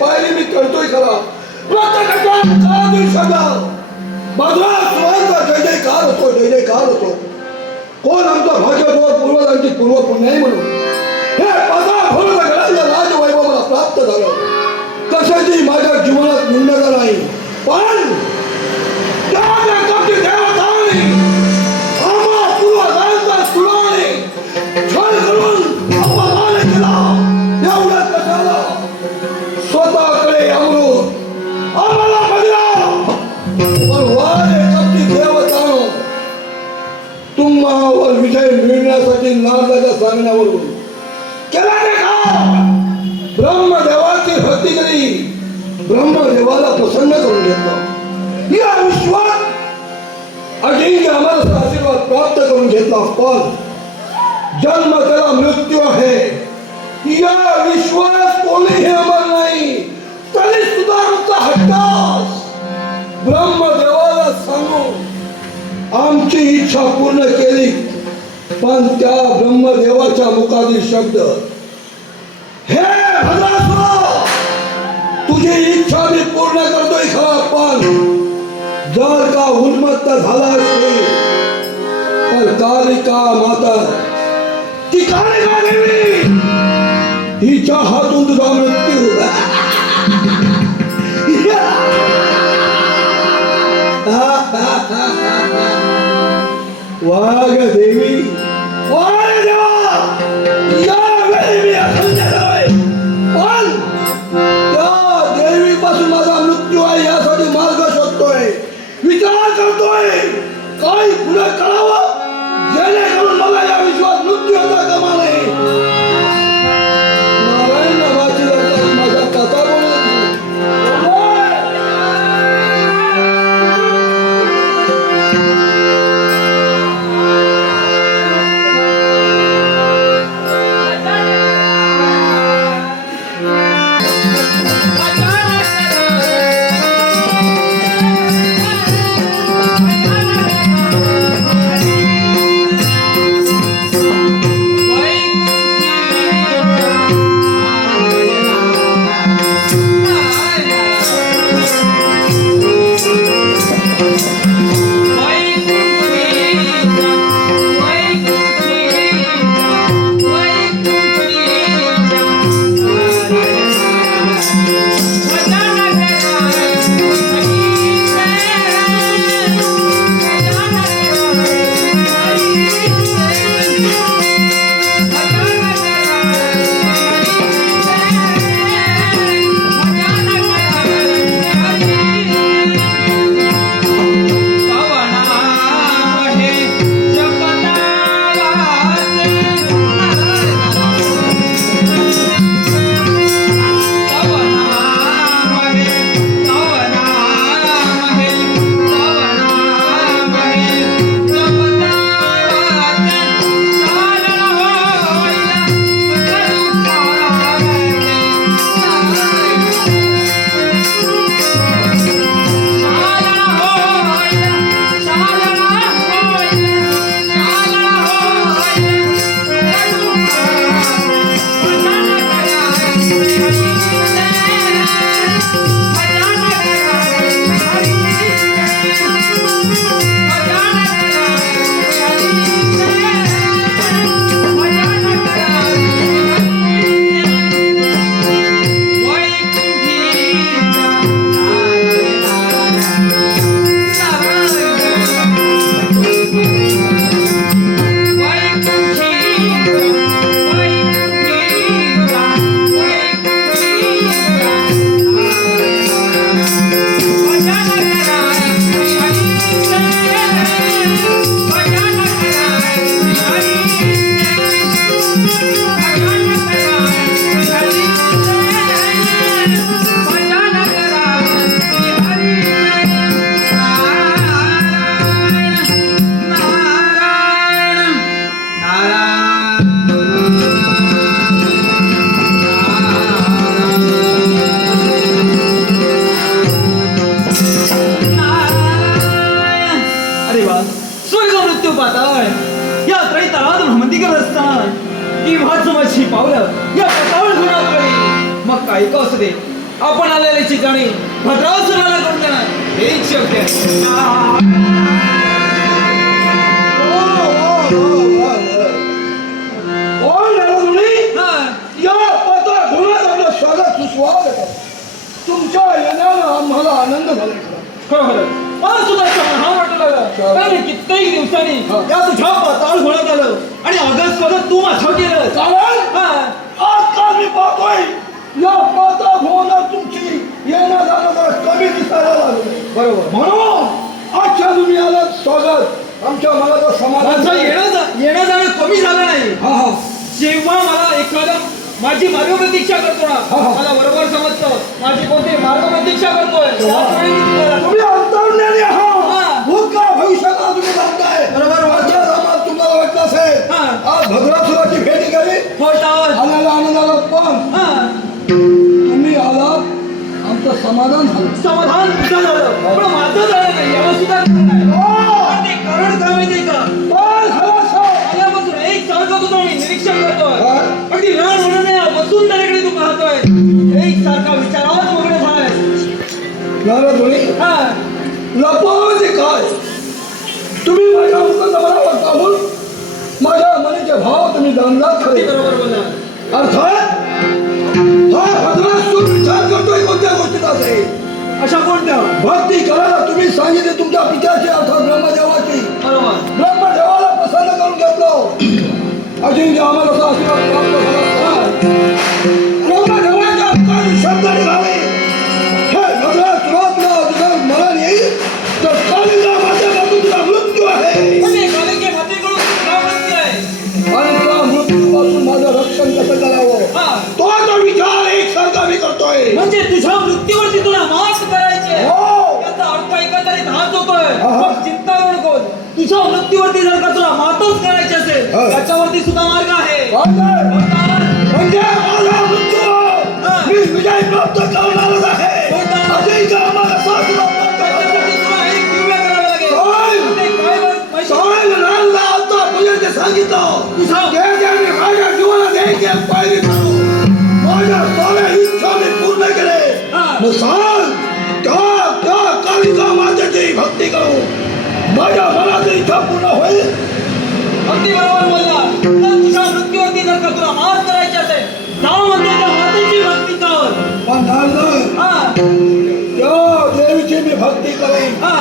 पायरी मी करतोय खरा, प्रत्येकाच्या कानातून शब्द माझा स्वांचा जय जयकार होतो, जय जयकार होतो. कोण आमचा भाजपवर पूर्वजांची पूर्व पुण्याई म्हणून हे पदा भरून घराचं राजवैभव मला प्राप्त झालं. कशाची माझ्या जीवनात न्यूनता नाही, पण देवतांनी आम्हा पूर्वजांचा सुराने छळ करून अपमान केला. एवढं कशाला स्वतःकडे अमृत आम्हाला बघला, पण वारे कपटी देवतानो तुम्हावर विजय मिळण्यासाठी नारदाच्या सांगण्यावरून केला रे का? ब्रह्मदेवाची भक्ती केली, ब्रह्मदेवाला प्रसन्न करून घेतलं. या विश्वात अजिंक्य आम्हाला आशीर्वाद प्राप्त करून घेतला. पण जन्म त्याला मृत्यू आहे, या विश्वास कोणीही अमर नाही. तरी सुद्धा आमचा हट्टास ब्रह्मदेवाला सांगून आमची इच्छा पूर्ण केली. पण त्या ब्रह्मदेवाच्या मुखातील शब्द, हे भद्रासुर, तुझी इच्छा मी पूर्ण करतोय खरा, पण जर का उन्मत्त झाला असेल तर कालिका माता, ती कालिका देवी, हिच्या हातून तुझा मृत्यू. वाघ देवी, वाघ देवा, यावेळी मी असंख्य झालोय, पण त्या देवीपासून माझा मृत्यू आहे यासाठी मार्ग शोधतोय, विचार करतोय काही पुढे करावं जेणेकरून मला या विश्वात मृत्यू होता कामा नये. नारायण नावाची माझ्या कथा पावलं या पटावर होणार मग काही का असू दे आपण आलेल्या ठिकाणी भद्रासुराला करून देणार हेच शक्य आहे. कोण आहे तुम्ही? हा. या पता गुणात आपलं स्वागत सुस्वागत आहे. तुमच्या येण्यानं आम्हाला आनंद झाला. खरोखर मला सुद्धा छान वाटू लागलं. कारण कित्येक दिवसांनी या तुझ्या पाताळ होण्यात आलं आणि ऑगस्ट मध्ये तू माझं केलं. कारण हा. आजकाल मी पाहतोय या पाता भुवनात तुमची येणं जाणं जरा कमी दिसायला लागले. बरोबर. म्हणून आजच्या तुम्ही आलात स्वागत आमच्या मनाचं समाधान माझं येणं जाणं कमी झालं नाही. हा हा जेव्हा मला एखादा माझी मार्गप्रतीक्षा करतो ना मला बरोबर समजतं माझी कोणती मार्गप्रतीक्षा करतोय त्याच वेळी मी तुला तुम्ही अंतर्ज्ञानी आहात. हा. भूतकाळ भविष्यात तुम्ही सांगताय. बरोबर. माझ्या समाज तुम्हाला वाटलं असेल हा. आज भद्रासुराची भेटी केली होटावर. आणायला आनंदाला पण हा. तुम्ही आलात आमचं समाधान झालं. समाधान तुझं झालं पण माझं झालं नाही याला सुद्धा कारण आहे. पण ते कारण काय माहितीये का काय झालं असं? आल्यापासून एक सारखं तुझं मी निरीक्षण करतोय. काय? अगदी रान होण्याने बसून त्याकडे तू पाहतोय एक सारखा विचारात वगैरे झालाय. झालं तुम्ही हा. लपवायचे काय तुम्ही माझ्या मुखजवळावर पाहून माझ्या मनाचे भाव तुम्ही जाणलात अगदी खरे. बरोबर बोलला. अर्थात हा भद्रासूर विचार करतोय कोणत्या गोष्टीत असेल. अशा कोणत्या भक्ती करायला तुम्ही सांगितले तुमच्या पित्याची अर्थात ब्रह्मदेवाची. बरोबर. ब्रह्मदेवाला प्रसन्न करून घेतलं अजिंक्य आम्हाला असा आशीर्वाद प्राप्त झाला. ब्रह्मदेवाच्या अंगाने शब्द निघाले हे भद्रासुरातला तुझ्या मरण येईल तर कालिका माध्यमातून तुझा मृत्यू आहे म्हणजे कालिके मातेकडून तुला मृत्यू आहे. आणि त्या मृत्यूपासून माझं रक्षण कसं करावं हा. तो जो विचार एकसारखा मी करतोय. म्हणजे तुझ्या मृत्यूवरती तुला मात करायची आहे. हो. त्याचा अर्थ एकंदरीत हाच होतोय. हा. मग चिंता करू नको. तुझ्या मृत्यूवरती जर का तुला मातच करायची असेल हा. त्याच्यावरती सुद्धा मार्ग आहे. काय? होता. म्हणजे माझा मृत्यू मी विजय प्राप्त करणारच आहे. अजिंक्य आम्हाला साथ प्राप्त त्याच्यासाठी तुला एक दिव्य करावं लागेल. काय? ते काय बरं? माहिती? नारला आता तुझ्या सांगितलं तुझा मी माझ्या जीवनात एक एक पायरी करू माझ्या सगळ्या इच्छा मी पूर्ण केले. हा. मग सांग त्या त्या कालिका मातेची भक्ती करू माझ्या मनाची इच्छा पूर्ण होईल. अगदी बरोबर बोलला. तर तुझ्या मृत्यूवरती जर का तुला मात करायची असेल तर म्हणतो त्या मातेची भक्ती कर. पण नारद हा. त्या देवीची मी भक्ती करेन हा.